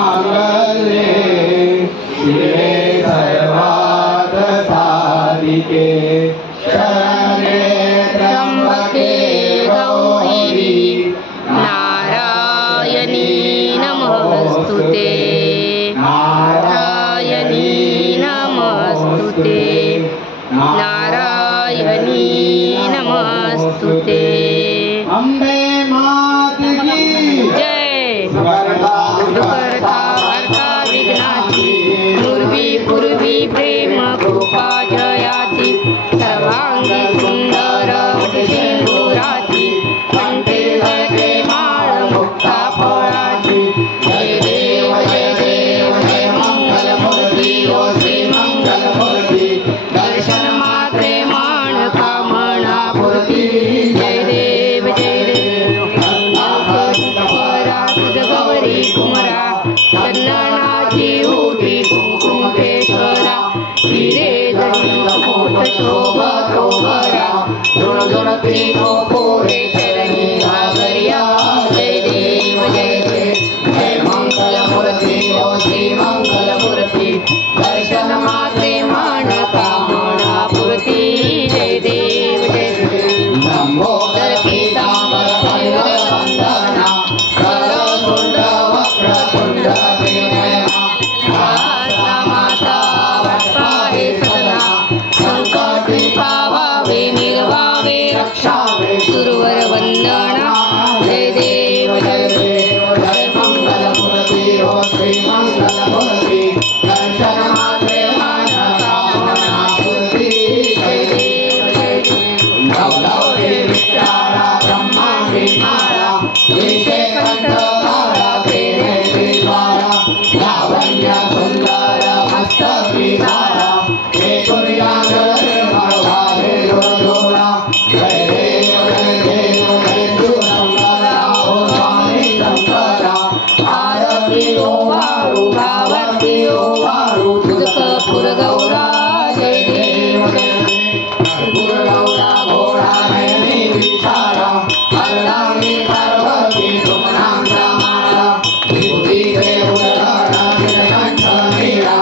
मांगल्ये शिवे सर्वार्थ साधिके शरण्ये त्र्यंबके गौरी नारायणी नमस्तुते नारायणी नमस्तुते नारायणी नमस्तुते अम्बे मात की जय। सुकर्ता अर्था विघ्नाची पूर्वी प्रेम कृपा जयाची सर्वांगी सुंदर सिंदुराची कंठे गळते माळ मुक्ता फळाची जय देव जय मंगल मूर्ती ओ श्री मंगल मूर्ती दर्शन मात्रे मान कामना पूर्ती जय देव गौरी कुमरा चंदनाची उभी कुंकुमेश्वरा हिरे जडित शोभतो भरा झुणझुणती पोरे चरणी घागरिया जय देव जय मंगल मूर्ती ओ श्री मंगल मूर्ती दर्शन मात्रे मान कामना पूर्ती जय देव लंबोदर पीतांबर वंदना करतुंड वक्रतुंड माता वटकारे सदना संकटी पावावे निर्वावे रक्षावे सुरवर वंदना जय देव जय मंगल मूर्ती ओ श्री मंगल मूर्ती दर्शन मात्रे मान कामना पूर्ती जय देव गौरी विचारा ब्रह्मांडी माळा विषय कंठकारा प्रेमे द्वारा लावण्य सुंदर मस्तकी धारा एकूर्यान निर्मळभावे जोडोरा जय देव जय शंकरा ओ स्वामी शंकरा आरती ओ वाळू भावती ओ वाळू तुझकपूर गौरा जय देव गौरा घोडा नयनी विचारा अर्धांगी पार्वती सुमनाम माळा विभूती देवगणा निरंक मीरा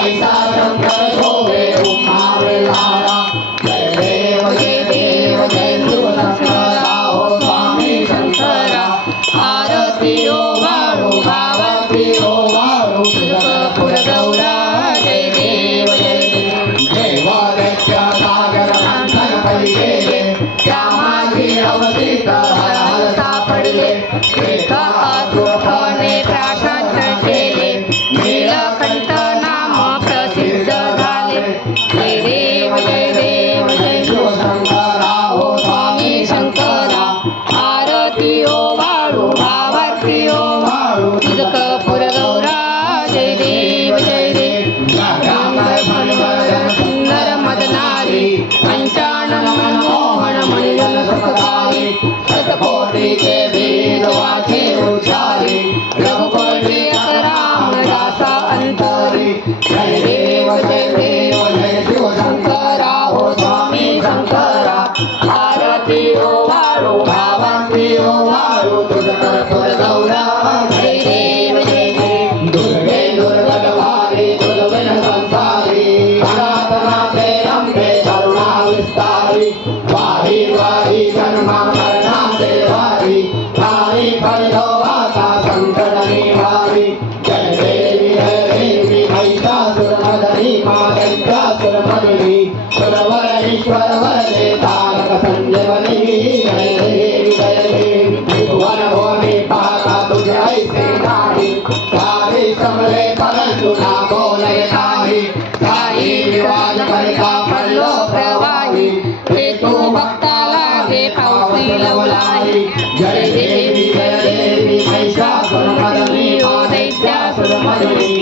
ऐसा शंकर शोभे उमावे लारा जय देव जय शंकरा ओ स्वामी शंकरा आरती ओ वाळू भावती ओ वाळू तुझकपूर गौरा जय देव देवालयच्या सागर मंथन पहिले त्या माझी अवधीत हर हर सापडले एका असुरपणे प्राशांतर केले नीलकंठ नाम प्रसिद्ध झाले जय देव जय शंकरा ओ स्वामी शंकरा आरती ओ वाळू भावती ओ वाळू तुझकपूर गौरा जय देव सुंदर मदनारी पंचानन मनमोहन मंजन सुखकारी शतकोटीचे वेद वाचे उच्चारी रघुपती राम दासा अंतरी जय देव जय शिवशंकरा ओ स्वामी शंकरा आरती ओ वाळू भावती ओ वाळू तुझकपूर गौरा जय देव दुर्गे दुर्गटवारी दुर्गन संसारी अनाथनाथे अंबे करुणा विस्तारी वाही वाही जन्म मरणाचे वारी वारी फलो वाता संकट निवारी जय देवी महिषासुरमर्दिनी मादैत्यासुरमर्दिनी सुरवर ईश्वर वरदे तारक संजीवनी जय देवी भुवन भुवनी पाता तुझे ऐसे नाही सारी समले परंतु ना बोले नाही काही विवाद करता पडलो प्रवाही ते तू भक्ता लागे पावसी लवलाही जय देवी महिषासुरमर्दिनी ओ दैत्यासुरमर्दिनी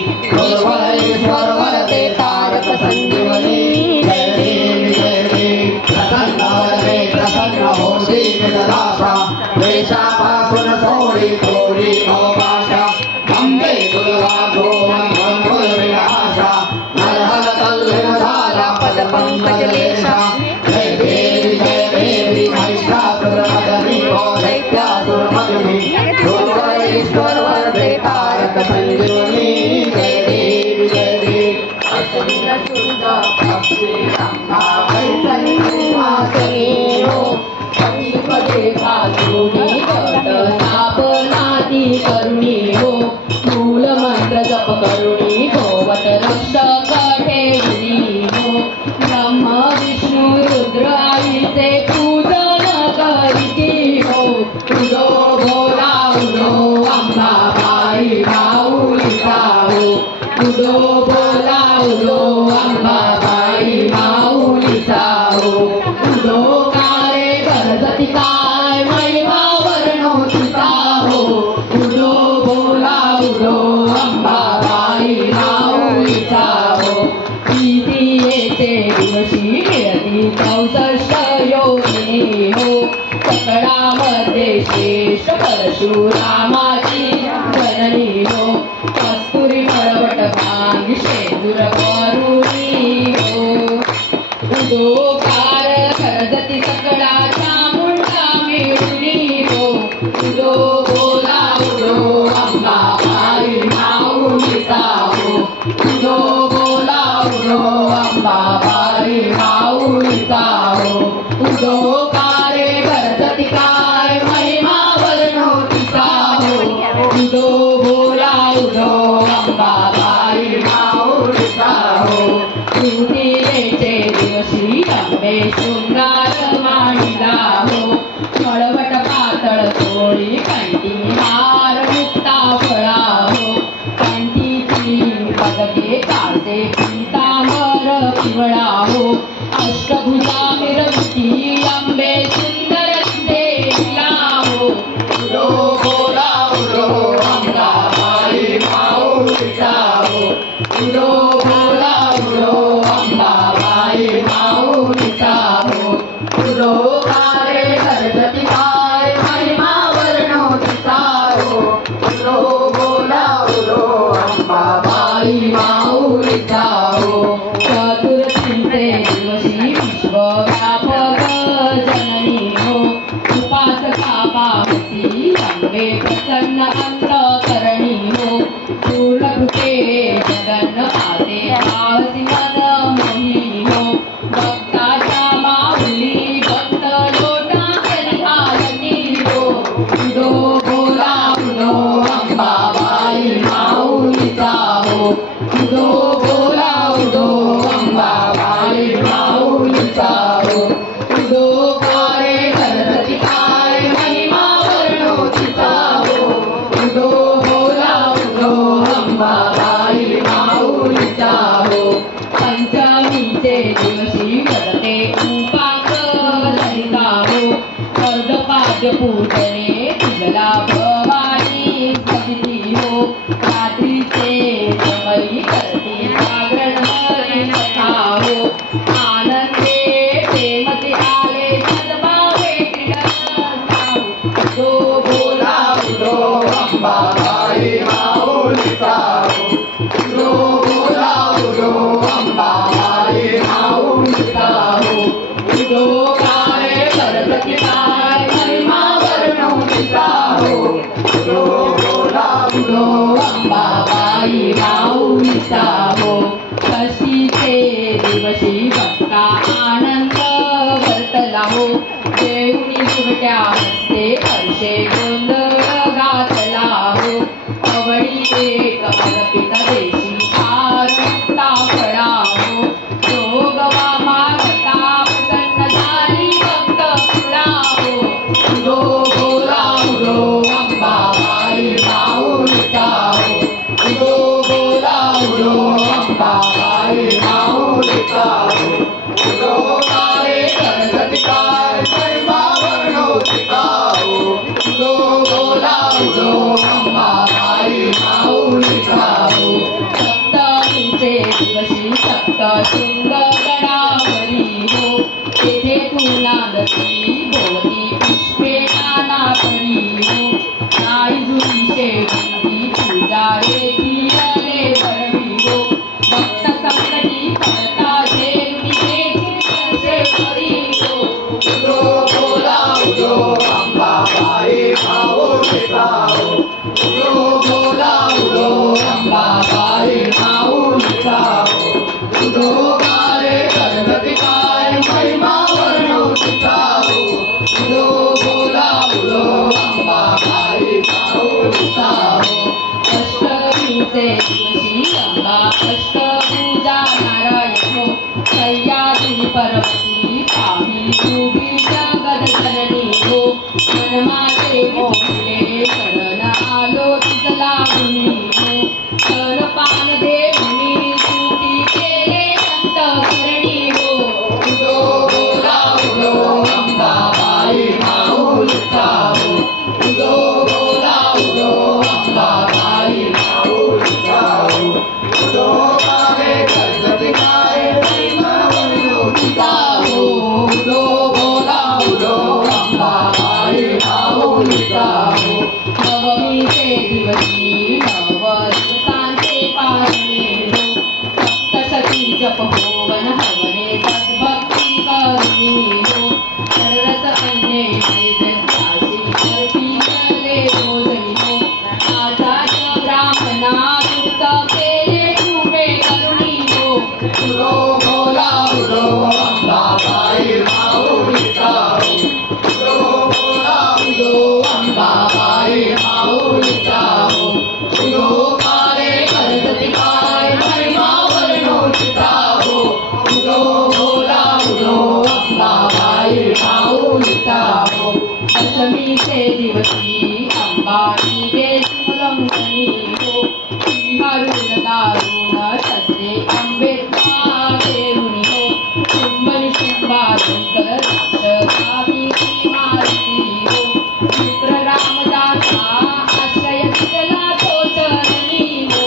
ईश्वर वरदे तारक संजीवनी जय देवी प्रसन्न होशी विददासा वेशापासून सोडी थोडी भाषा अंबे दुर्गा धोमन विनाशा नरहर कल्लिन झाला पद पंकज लेशा जय देवी महिषासुरमर्दिनी ओ दैत्यासुरमर्दिनी ईश्वर वरदे तारक संजीवनी जय देव जय देव अचंद्र शुद्ध अक्षी अंबाबाई सिंहासनी हो पदे भासुनी गट स्थापनाती करुणी हो मूल मंत्र जप करुणी भोवत रक्षक ठेवणी हो ब्रह्म विष्णु रुद्र आईचे पूजन करीती हो उदो बोला उदो अंबाबाई माऊलीचा हो उदो बोला उदो अंबाबाई माऊलीचा हो उदो कारे गरजती काय महिमा वर्णो तुझा हो उदो बोला उदो अंबाबाई माऊलीचा हो प्रीतीयेचे दिवशी मिळती 64 योगिनी हो सकळामध्ये श्रेष्ठ परशुरामाची जननी हो कस्तुरी मळवट भांगी शेंदूर करुणी हो उदो कार करजती सकळाच्या मुंडा मिळुनी हो उदो बोला उदो अंबाबाई माऊलीचा हो उदो बोला उदो अंबाबाई माऊलीचा हो उदो कारे करजती काय महिमा वर्णो तिचा हो उदो बोला उदो अंबाबाई माऊलीचा हो कृतीचे दिवशी अंबे शृंगार मांडला हो मळवट पातळ थोडी कंठी हार मुक्ता फळा हो कंठीची पदके काळचे पीतांबर पिवळा हो अष्टभुजा मिरवती अंबे सुंदर दिसेला हो उदो बोला उदो अंबाबाई माऊलीचा हो उदो बोला उदो अंबाबाई माऊलीचा हो उदो कारे करजती काय महिमा वर्णो तिचा हो उदो बोला उदो अंबाबाई माऊलीचा हो चतुर्थीचे दिवशी विश्वव्यापक जननी हो उपासका पावती अंबे प्रसन्न अंतकरणी हो पूर्णकृते जगन्नाथे पावती मन मोहिनी हो भक्ताच्या माऊली भक्त लोटा कलिहारणी हो उदो बोला उदो अंबाबाई माऊलीचा हो उदो बोला उदो अंबाबाई माऊलीचा हो उदो कारे करजती काय महिमा वर्णो तिचा हो उदो बोला उदो अंबाबाई माऊलीचा हो पंचमीचे दिवशी करते उपाक ललिता हो अर्धपाद्य पूजने तुझला भवानी सविती हो रात्रीचे समयी करते जागरण हरी कथा हो आनंदे प्रेमचे आले सद्भावे क्रीडता हो उदो बोला उदो अंबाबाई माऊलीचा हो उदो बोला उदो अंबाबाई माऊलीचा हो उदो कारे करजती काय महिमा वर्णो तिचा हो उदो बोला उदो अंबाबाई माऊलीचा हो षष्ठीचे दिवशी भक्ता आनंद वर्तला हो देऊनी सुमट्या हस्ते हर्षे गोंधळ घातला हो कवडी एक अर्पित देशी फार मुक्ता फळा हो जोगवा मागता प्रसन्न झाली भक्त फुला हो उदो बोला उदो अंबाबाई माऊलीचा हो उदो बोला उदो अंबाबाई माऊलीचा हो उदो कारे करजती काय महिमा वर्णो तिचा हो उदो बोला उदो अंबाबाई माऊलीचा हो सप्तमीचे दिवशी सप्त शृंगगडावरी हो तेथे तू नांदती भोवती पुष्पे नाना परी हो नाई जुई शेवटी तुझा रेती आले बरवी हो भक्त संकटी पडता जेरुनी घेतली परी हो उदो बोला उदो अंबाबाई माऊलीचा हो उदो बोला उदो अष्टमीचे दिवशी अंबा अष्टभुजा नारायण सह्याद्री पर्वती पाही उभी जगद जननी हो मन माझे मोहले शरण आलो तुझला गुणी हो पान देवनी सुटी केले अंतकरणी हो उदो बोला उदो अंबाबाई माऊलीचा हो उदो बोला उदो अंबाबाई माऊलीचा हो उदो काले गणपती काय महिमावलोकीचा हो उदो बोला उदो अंबाबाई माऊलीचा हो नवमीचे दिवशी नवदिवसांचे पारणे हो सप्तशती जप होवन हवने सद्भक्ती करुणी हो षडरस अन्ये नैवेद्याशी अर्पितले भोजनी हो आचार्य ब्राह्मणा दुक्त केले तुमे करुणी हो उदो बोला उदो अंबाबाई माऊलीचा हो उदो बोला उदो अंबाबाई माऊलीचा हो उदो काले गणपती काय महिमा वर्णोचिता हो उदो बोला उदो अंबाबाई माऊलीचा हो अष्टमीचे दिवशी अंबाई देशमुलंकनी हो सिंहारूढ दारुण शस्त्रे अंबेत्वा देऊनी हो शुंभनी शुंभालंकर राक्षसाभीती मारुती हो विप्र रामदासा आश्रय तुझला तो चरणी हो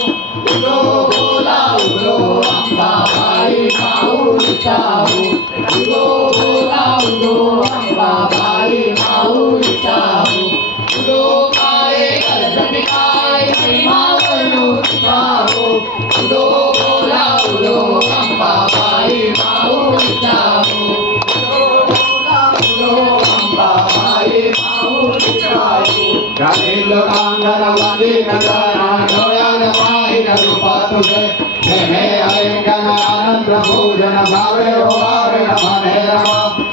उदो बोला उदो अंबाबाई माऊलीचा हो उदो बोला उदो अंबाबाई माऊलीचा हो उदो काळे गणपती काय महिमा वर्णोचिता हो उदो बोला उदो अंबाबाई माऊलीचा हो उदो बोला उदो अंबाबाई माऊलीचा हो गाईल कांगरवंदी नंदना डोळ्यात पाहिन रूप तुझे नेमे ऐकन अनंत भोजन भावे भावे म्हणे रम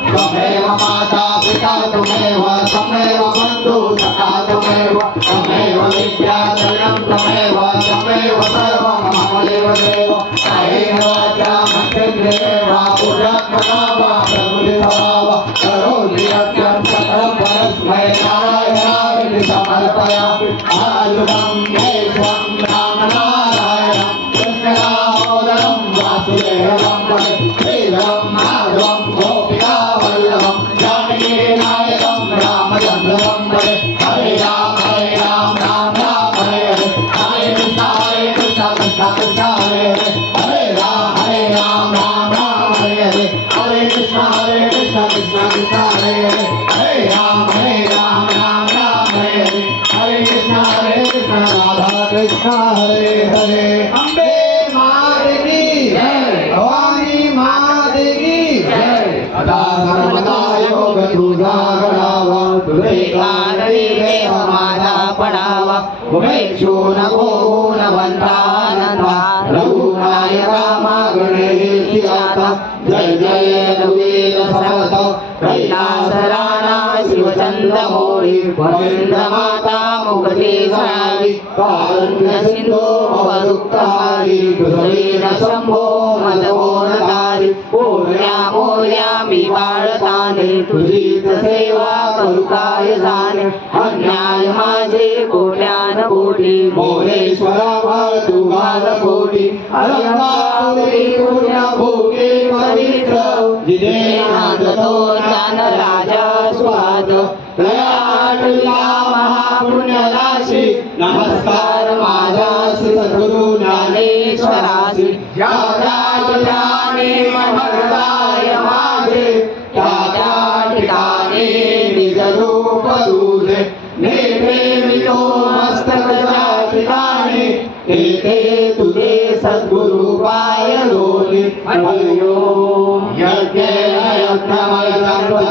त्वमेव माता पिता त्वमेव त्वमेव बंधु सखा त्वमेव त्वमेव विद्याधरं त्वमेव त्वमेव सर्वं ममदेव देव कायेन वाचा मन्त्रेण पूजात्मनाव प्रभुदेवाव करोमि यज्ञं सकलं परस्मै नारायणाय समर्पयामि आयुधं देवं रामनारायणं कृष्णदामोदरं वासुदेवं श्रीधरं माधवं गोपिकावल्लभं जानकीनायकं रामचन्द्रं भजे हरे राम राम राम हरे हरे हरे कृष्ण कृष्ण कृष्ण हरे हरे राम राम हरे हरे कृष्ण कृष्ण कृष्ण हरे हरे राम राम हरे हरे कृष्ण राधा कृष्ण हरे हरे अम्बे माते की जय भवानी माते की जय अदा सर्वदा योग तुझा गणावा तुझे कारणी देव माझा पडावा उमेशो नको गुणवंतानंदा रघुनायका मागणे आता जय जय रघुवीर समर्थ कैलास राणा शिवचंद्र मोरी गोविंद माता मुक्ती सारी कारुण्य सिंधू भवदुःखहारी तुझवीर शंभो मदगोणधारी मोर्या मोर्या मी बाळताने तुझीच सेवा करू काय जाणे अन्याय माझे कोट्यान कोटी मोरेश्वरा भाळ तू घाल कोटी अलंकापुरी पुण्य भोगे पवित्र जिथे नांदतो ज्ञान राजा स्वाद प्रयाटला महापुण्यराशी नमस्कार माझा सद्गुरु ज्ञानेश्वरासी ज्या ठिकाणी हृदय माझे त्या ठिकाणी निज रूप तुझे नेप्रेमितो मस्तकच्या ठिकाणी तेथे तुझे सद्गुरु पाय लोली हरिओ यज्ञेन यज्ञमयं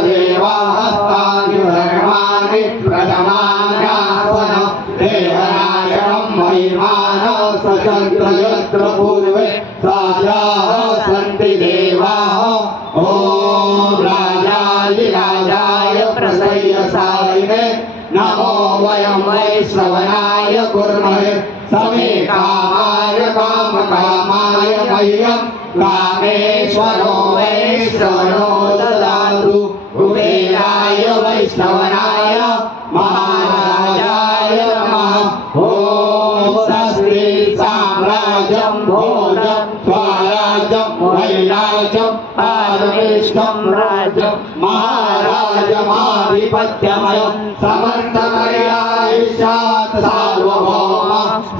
देवा हस्तानि भगवानि प्रथमान्यासन देवनायकं महिमान सचंद्र यत्र पूर्वे साजाः सन्ति देवाः ॐ राजाय प्रसय्यसायिने नमो वयं वैश्रवणाय कुर्महे समे कामा कामाय मह्यं कामेश्वरो वैष्णवो ददातु कुबेराय वैष्णवनाय महाराजाय नमः ॐ स्वस्ति साम्राज्यं भोजं स्वराज्यं वैराज्यं पारमेष्ठं राज्यं महाराजमाधिपत्यमयं समर्थमर्यायुष्यात् सार्वभौम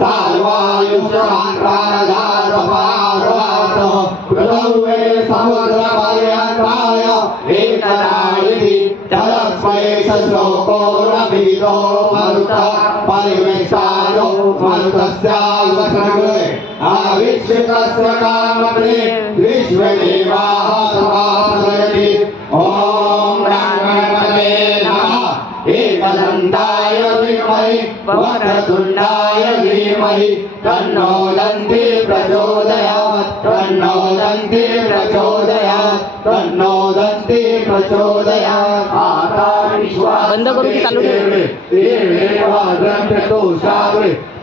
सर्वायुष्मान्तारधारभारवातो पृथिवे समुद्रपर्यन्ताय एकरायिति तस्मै श्लोको रविदो मरुतः परिवेशायो मरुतस्यावसर्गे आविष्कृतस्य कामपदे विश्वदेवाः समाश्रयति ॐ ब्रह्मणे नमः एकदन्ताय धीमहि वक्रतुण्डाय धीमहि तन्नो दन्ति प्रचोदयात् तन्नो दन्ति प्रचोदयात् तन्नो दन्ति प्रचोदयात् बंद करू की चालू ठेव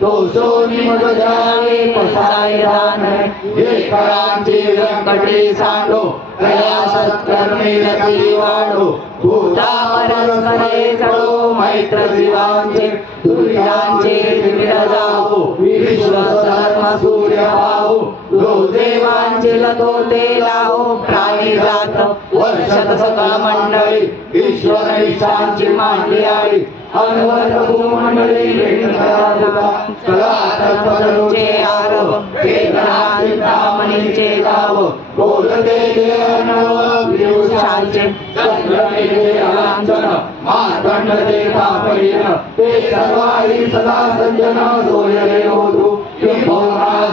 दोषो निमजावे पसाय दान ये करांची व्यंकटी सांडो कया सत्कर्मी रती वाढो भूता परस्परे चढो मैत्र जीवांचे सूर्यांचे विरजावो विश्व धर्म सूर्य पाहो देवांचे लतो ते लाहो प्राणी जात वर्षत सकळ मंडळी ईश्वर ईशांची मांडली आळी अनवरत भूमंडळी कलातत्परूचे आरव चिंतामणींचे गाव बोलते देवांचे मार्कंड ते तापडीन ते सर्वारी सदा संजन सोयरे होतु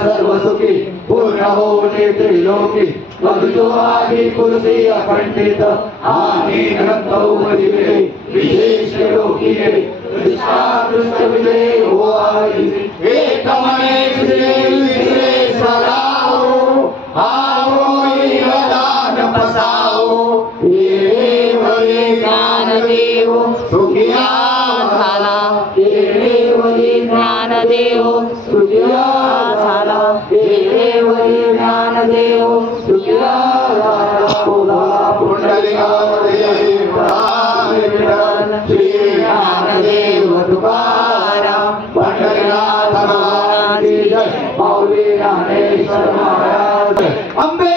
सर्व सुखी पूर्ण होणे त्रिलोकी बघतो आधी कुलती अखंडित आणि ग्रंथ उमदिले विशेष लोकी दृष्टादृष्ट विजय हो आई एक मने सदाओ आओ दान पसाओ ये ज्ञान देव सुखिया झाला ज्ञान देव सुखिया झाला ज्ञान देव सुखिया श्री ज्ञानदेव तुकाराम पंढरीनाथ महाराज जय माऊली ज्ञानेश्वर महाराज अंबे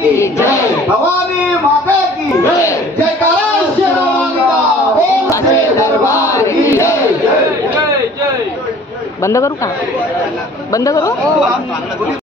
की जय भवानी माता की जय जयकारा श्री दरबार की जय जय जय बंद करू का बंद करू